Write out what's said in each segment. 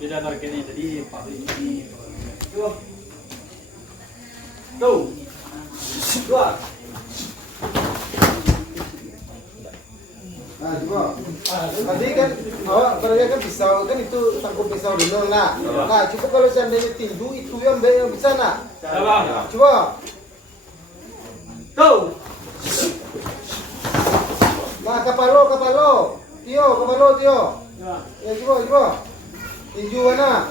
Beda targetnya tadi pabrik ini. Tuh. Dua. Nah, coba. Tadi kan awak barangnya kan pisau kan itu tangkup pisau dulu nah. Nah, coba kalau seandainya tinju itu yang bisa nak. Coba. Tuh. Nah, kapalo. Tio. Ya, coba. Tinju mana?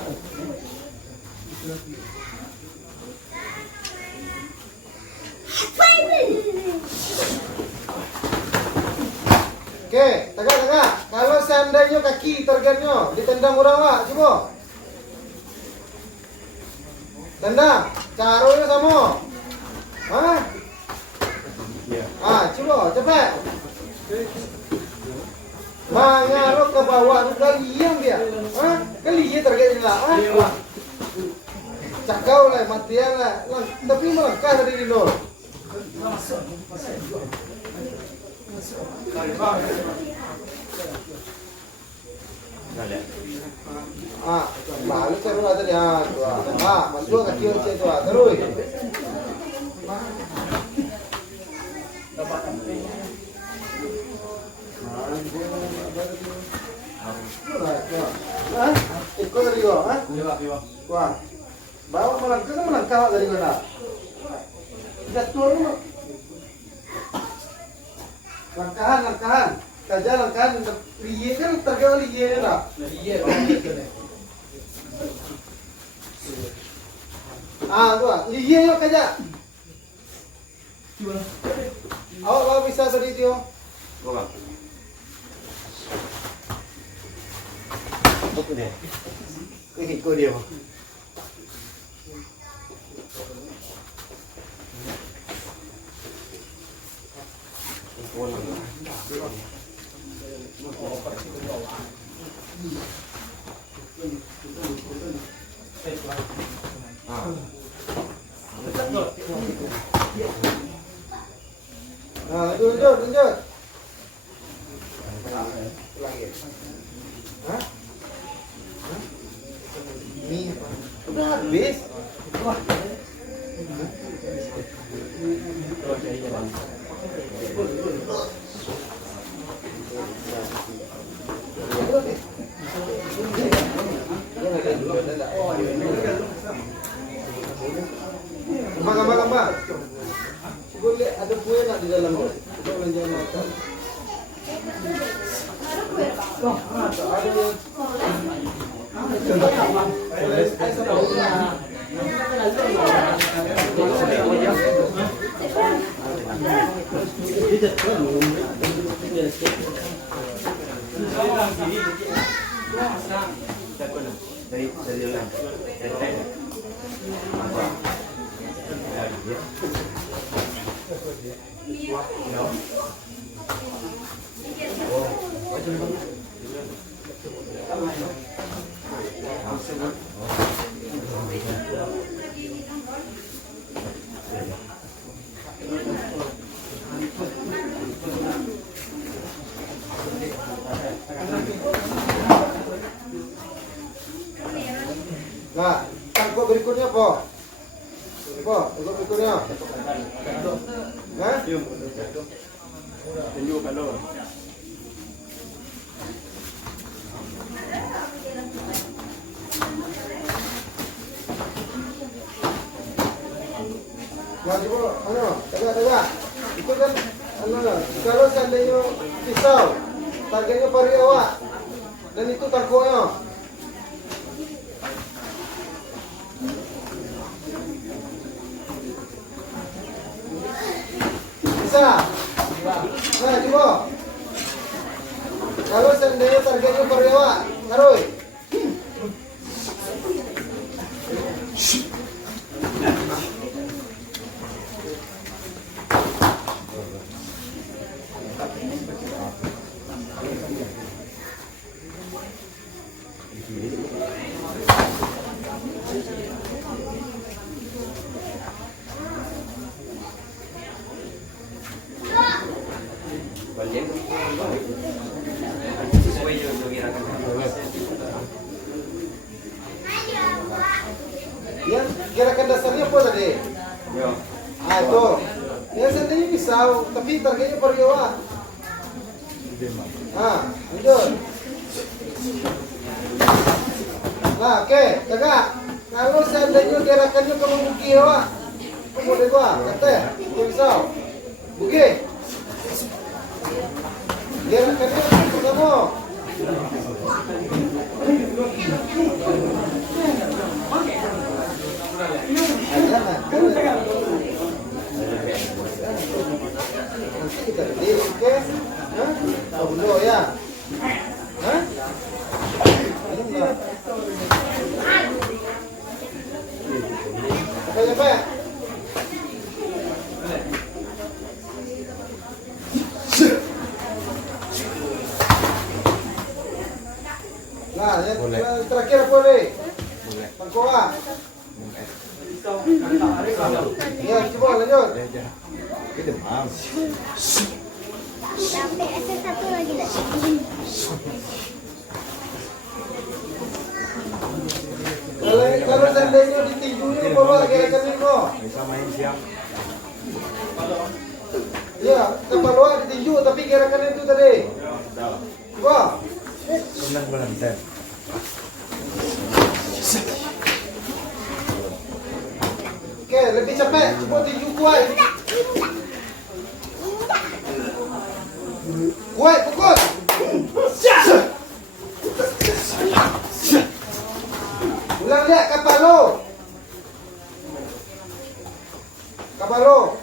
Oke, tegak. Kalau seandainya kaki targetnya ditendang orang wak, coba. Tendang, caranya sama. Hah? Coba, cepat. Mengarut ke bawah itu kalian dia. Kalian targetnya lah. Cakau lah, matian lah. Tapi melangkah dari nol. Baru seru ada dia tuh. Masuk kaki ocet tuh. Terus. Ikut dari gua, Wah. Bawa melangkah dari mana? Jatuh lu. Langkahan. Kaja langkahan liye kan tergawa liye lah. Iya. Tuh, liye yuk kaja. Awak bisa tadi itu. Oke deh. Ikut dia. Lanjut. Lagi. Ini udah habis. Kembang. Boleh ada kue nak di dalam tu? Kita belanja makan. Nah, tangkap berikutnya apa? Tangkap berikutnya. Hah? Tunjuk kalau. Nah, coba, tegak. Itu kan, kalau seandainya pisau, targetnya pari awak, dan itu tangkapnya. Bisa. Nah, coba. Kalau seandainya targetnya pari awak, taruh. Yang gerakan dasarnya apa tadi? Ah itu. Ya seandainya pisau, tapi targetnya pergewa. Lanjut. Nah, oke, kakak. Kalau seandainya gerakannya kamu buki ya, kamu deh gua, kata, pisau, buki. Gerakannya untuk kamu. Nanti kita berdiri, oke? Dulu ya. Sampai. Nah, yang terakhir boleh. Pangkoa. Ya, coba lanjut. Sampai ada satu lagi dah. Kalau seandainya ditinjunya bawa gerakan ini Bisa main siang. ya, kepala luar ditinju tapi gerakan itu tadi. Coba. Senang belantai. Oke, lebih cepat. Coba tinju kuat. Kuat, pukul. Ulang lihat kapalo. Kapalo.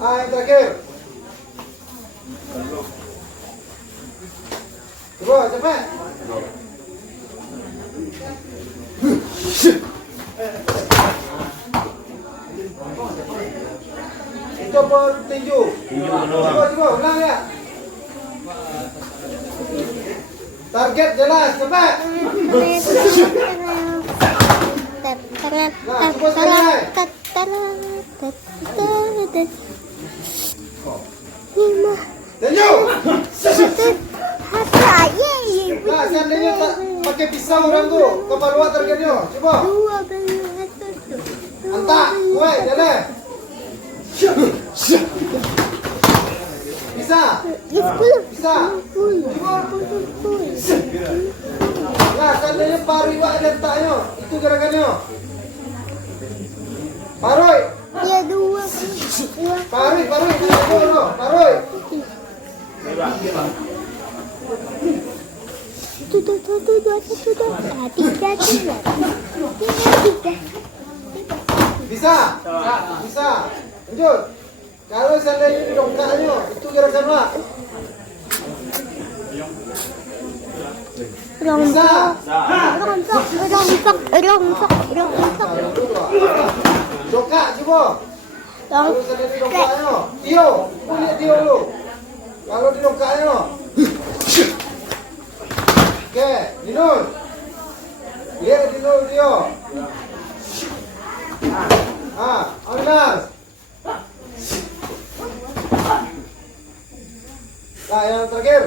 Yang terakhir. Coba cepat. Itu apa tinju? Coba ulang ya. Target jelas, cepat. Tinju. Nah, seandainya tak pakai pisau orang tu, kepala luar targetnya. Coba. Antak, kuat, jalan. Bisa? Bisa? Nah, seandainya pari wak ada taknya, itu gerakannya. Paroi. Ya dua. Paroi. Paroi. Tiga. Bisa? Bisa. Lanjut. Kalau seandainya didongkaknya, itu gerakan wak. Bisa? Dongkak coba. Kalau seandainya didongkaknya, Tio, lihat Tio dulu. Kalau didongkaknya. Oke, Dinul. Lihat Dinul Tio. Anas. Nah, yang terakhir.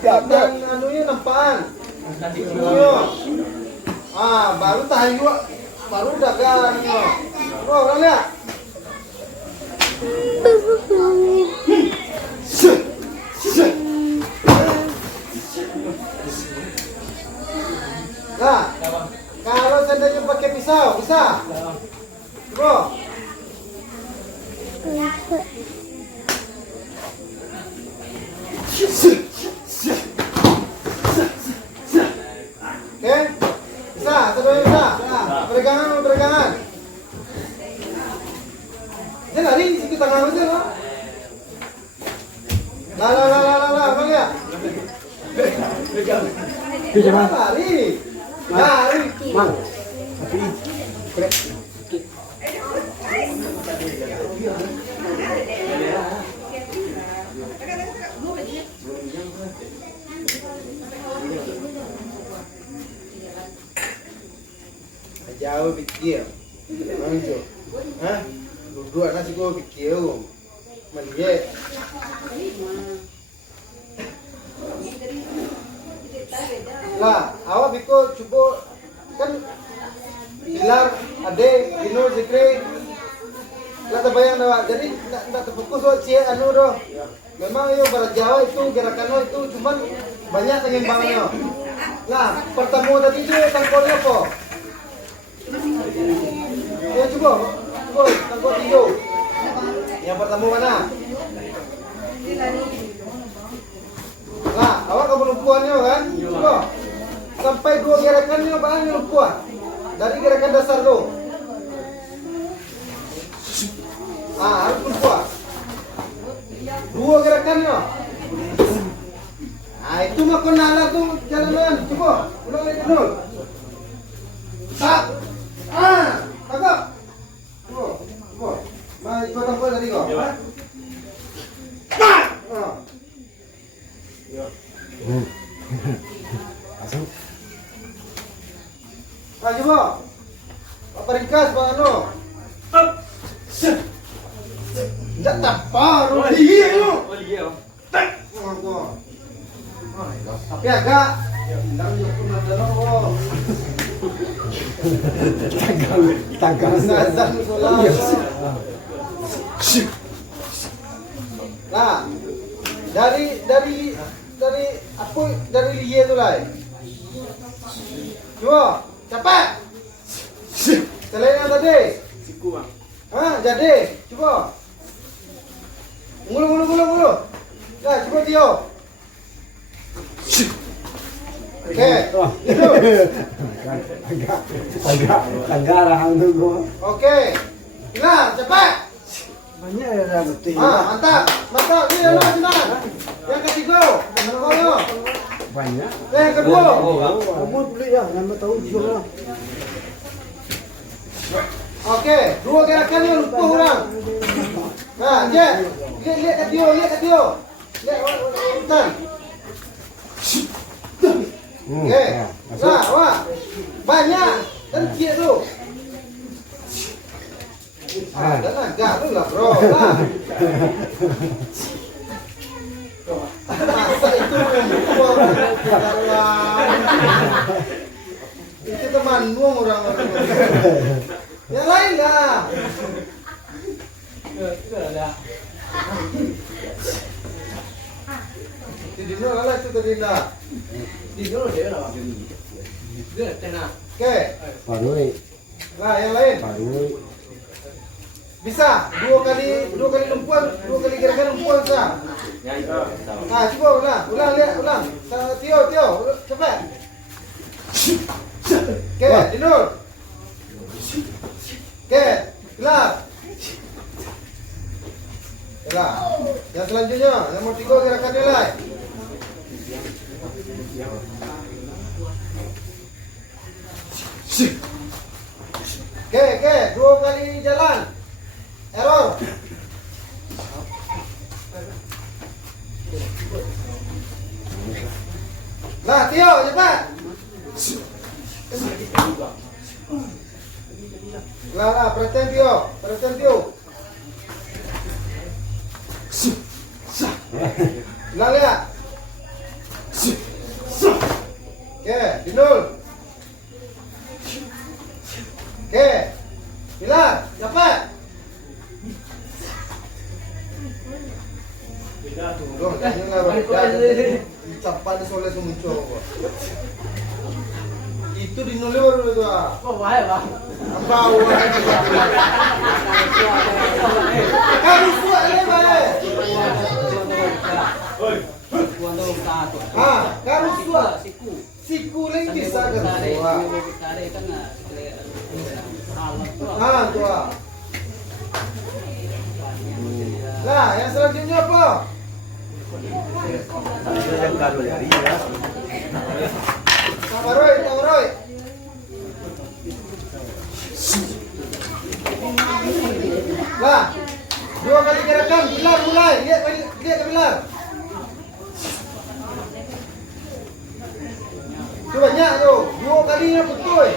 Dan anunya nampaan. Baru tahan juga. Baru dagang. Oh, orang lihat. Nah, kalau seandainya pakai pisau, bisa? Coba. Oke? Bisa? Semuanya bisa? Peregangan. Dia lari di situ tangan aja, no? Lah, Bang ya? Lari. Lari. Mang. Tapi jauh pikir. Mana itu? Hah? Duduk nasi gua pikir. Melihat. Lah, awak biko cuba kan Bilar, Ade, Dino, Zikri. Lah terbayang dah. Jadi tak terfokus buat cie anu doh. Memang yo barat Jawa itu gerakannya itu cuman banyak pengimbangnya. Lah, pertemu tadi itu tangkolnya apa? Ya coba tangkol tinju. Yang pertama mana? Nah, awak kamu lumpuannya kan? Coba. Sampai 2 gerakannya bahannya lumpuan. Dari gerakan dasar tuh. Harus lumpuan. 2 gerakannya. Nah, itu mah kau nalar tuh jalanan. Coba, ulang lagi dulu. Tangkap. Coba. Mari kau tangkap tadi kau. Masuk. Coba. Apa ringkas bang anu? Tidak tapar. Iya lu. Oh iya. Tapi agak tagang nazar nah dari apa dari liye tu lah coba cepat selain yang tadi Siku bang. jadi coba ngulu nah coba Tio. Oke, itu. Agak arahan tuh gua. Oke. Nah, cepat. Banyak ya betul. Mantap. Ini lo senang. Yang ketiga, mana? Banyak. Yang kedua. Kamu beli ya, nama tahu juga. Oke, 2 gerakan yang lupa orang. Nah, lihat kat dia. Lihat urutan. Oke. Nah, wah. Banyak. Dan kia tu. Dan agak tu lah, bro. Lah. Masa itu itu teman buang orang. Yang lain lah. Dino lah itu tadi lah. Dino dia lah. Dia tena. Oke. Parui. Nah, yang lain. Parui. Bisa 2 kali lumpuan, 2 kali gerakan lumpuan bisa. Ya itu. Nah, coba ulang. Tio, cepat. Oke, Dino. Oke, kelar. Kelar. Yang selanjutnya, yang mau 3 gerakan nilai. Oke, 2 kali jalan. Error. Nah, Tio, cepat. Lah, perhatian Tio. Ulang lihat. Oke, Dinul. Oke, Pilar, cepat. Loh, cepat soalnya muncul. Itu Dinul baru itu. Oh, bahaya, Bang. Ambau. Harus buat ni baik. Harus buat. Siku lagi bisa kan buat. Tua. Nah, yang selanjutnya apa? Yang baru dari ya. Tawaroy. Lah, 2 kali gerakan, Pilar mulai. Lihat ke Pilar. Itu banyak tu. 2 kali yang betul.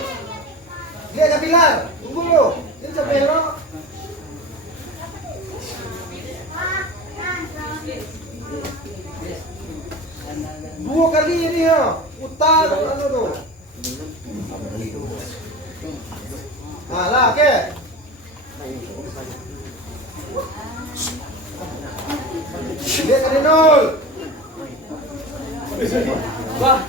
Lihat ke pilar. Tunggu dulu. Ini sampai lo. Dua kali ini ya. Putar anu tuh. Nah, lah, oke. Lihat ke nol. Wah.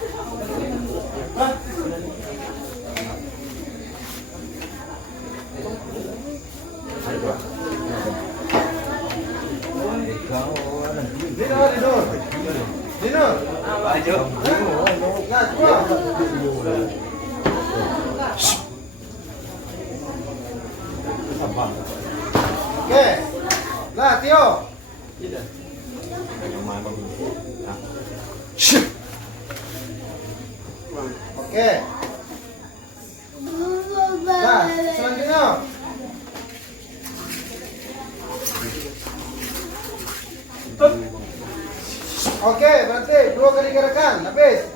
Dinur. Ayo. Nah, coba. Oke. Nah, Tio. Oke. Nah, selanjutnya. Oke, berarti 2 kali gerakan, habis.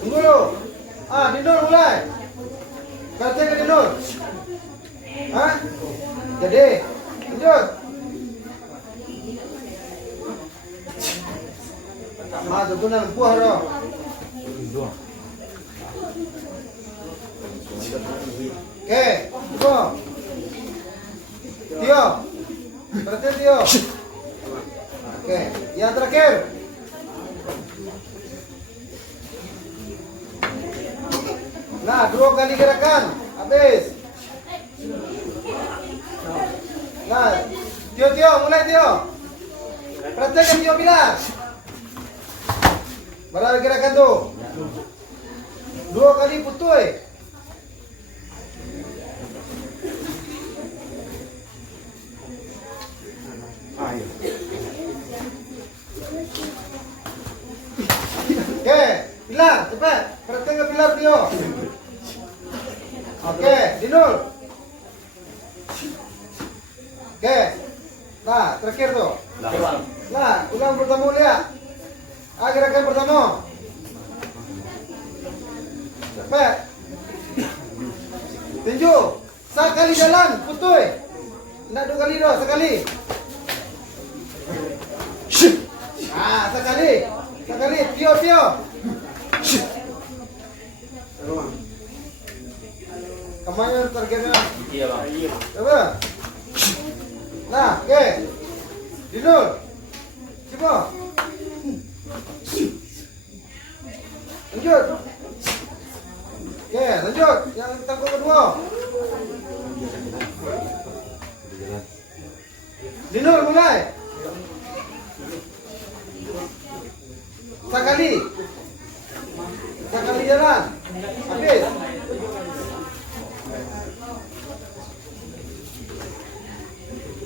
Tunggu dulu. Dinur mulai. Berarti ke Dinur. Jadi, lanjut. Maju tu nang buah ro. Oke, coba. Tio. Berarti Tio. Oke, yang terakhir. Nah, 2 kali gerakan, habis. Nah, Tio, mulai Tio. Praktekkan Tio bilang. Berapa gerakan tuh? 2 kali putui. Oke, Pilar, cepat. Praktekkan Pilar Tio. Oke, Dinul. Oke. Nah, terakhir tuh. Nah, ulang pertama lihat. Gerakan pertama. Cepat. Tinju. Sekali jalan, putui. Nak 2 kali doh, sekali. Sekali. Sekali, Tio. Kemana targetnya? Iya, Bang. Coba. Nah, oke. Dinul. Coba. Lanjut. Oke, lanjut. Yang tangkap kedua. Dinul mulai. Sekali jalan. Habis.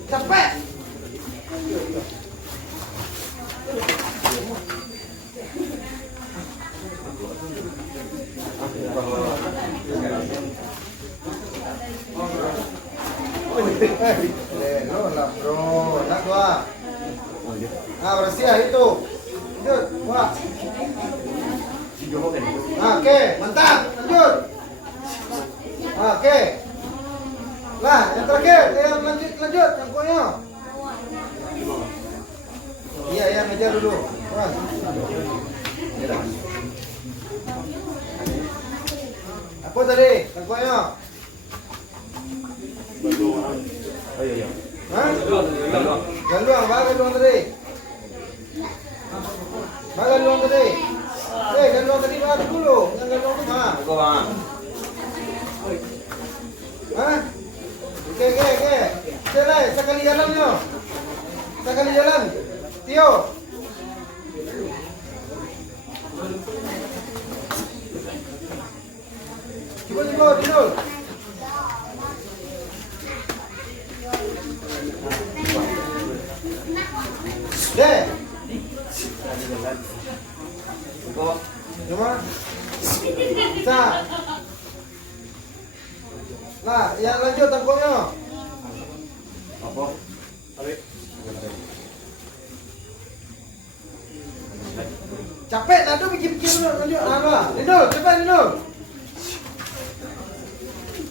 Capek. Lo lah bro, nak dua. Bersih ya itu. Lanjut, wah. Oke, mantap. Lanjut. Oke. Lah, yang terakhir, yang lanjut, yang kuahnya. Iya, yang ngejar dulu. Wah. Apa tadi? Yang kuahnya. Hah? Galuang, galuang tadi. Galuang tadi. Galuang tadi baru dulu. Yang galuang tu mah. Hah? Oke. Selai, sekali jalannya. Sekali jalan. Tio. Coba, Dinul. Deh. Cuma. Bisa. Nah, yang lanjut tangkungnya. Apa? Tarik. Capek, nado pikir-pikir dulu, lanjut. Lindul, cepat Lindul.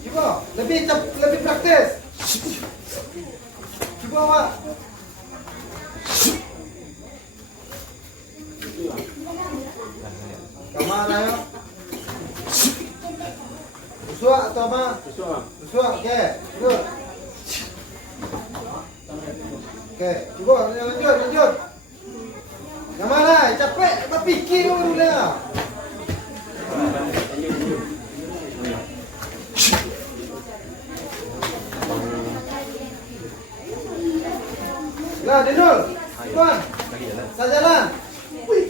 Coba, lebih praktis. Coba awak. Kemana ya? Usua atau apa? Usua, oke. Good. Oke, coba lanjut. Yang mana? Capek, berpikir dulu ya. Lah, Dinul. Tuan. Saya jalan. Wih.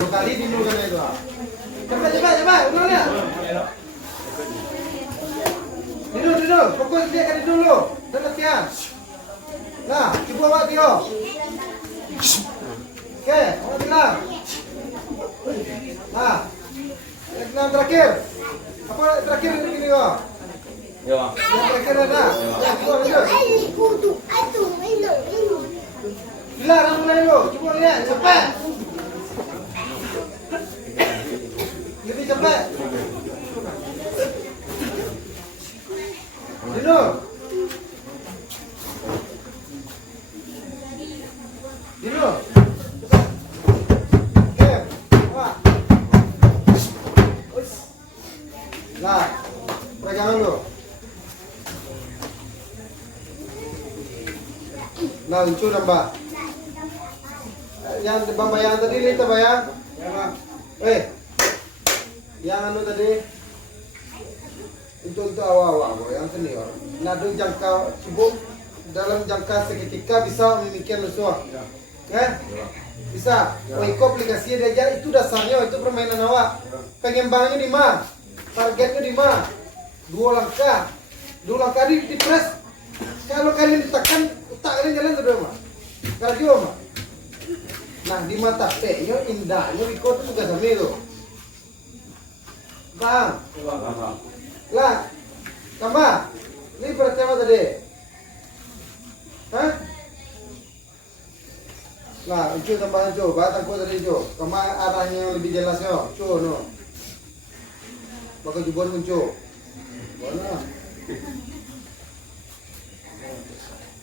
2 kali Dinul kan itu. Cepat. Ulang ya. Dinul. Fokus dia kan dulu. Dan latihan. Nah, coba awak Tio. Oke, awak bilang. Nah. Yang terakhir. Apa terakhir ini kok? Ya. Yang terakhir ada. Ya, coba lanjut. Bilang kamu mulai dulu. Coba lihat, cepat. Lebih cepat. Dinul. Oke. Wah. Nah, pegangan dulu. Nah, lucu nambah. Yang bayang tadi lihat bayang. Ya, Bang. Yang anu tadi itu untuk awal-awal yang senior. Nado jangka cukup dalam jangka seketika bisa memikirkan musuh. Ya? Bisa. Itu aplikasinya dia itu dasarnya itu permainan awak. Pengembangnya di mana? Targetnya di mana? 2 langkah. 2 langkah di press. Kalau kalian ditekan, otak kalian jalan terus, Mak. Kalau juga, Mak. Nah, di mata P-nya indahnya Wiko itu juga sama itu. Bang. Lah. Tambah. Ini berarti apa tadi? Hah? Lah, Ucu tambahan Ucu. Batang ku tadi Ucu. Kama arahnya yang lebih jelasnya. Ucu, no. Bakal jubon Ucu. Mana?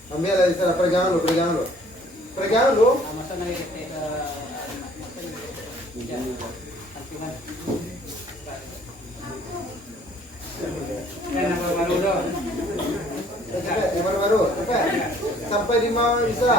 Ambil lagi sana, pegangan lu. Masa nangis yang baru-baru dong. Yang baru-baru, sampai 5 bisa.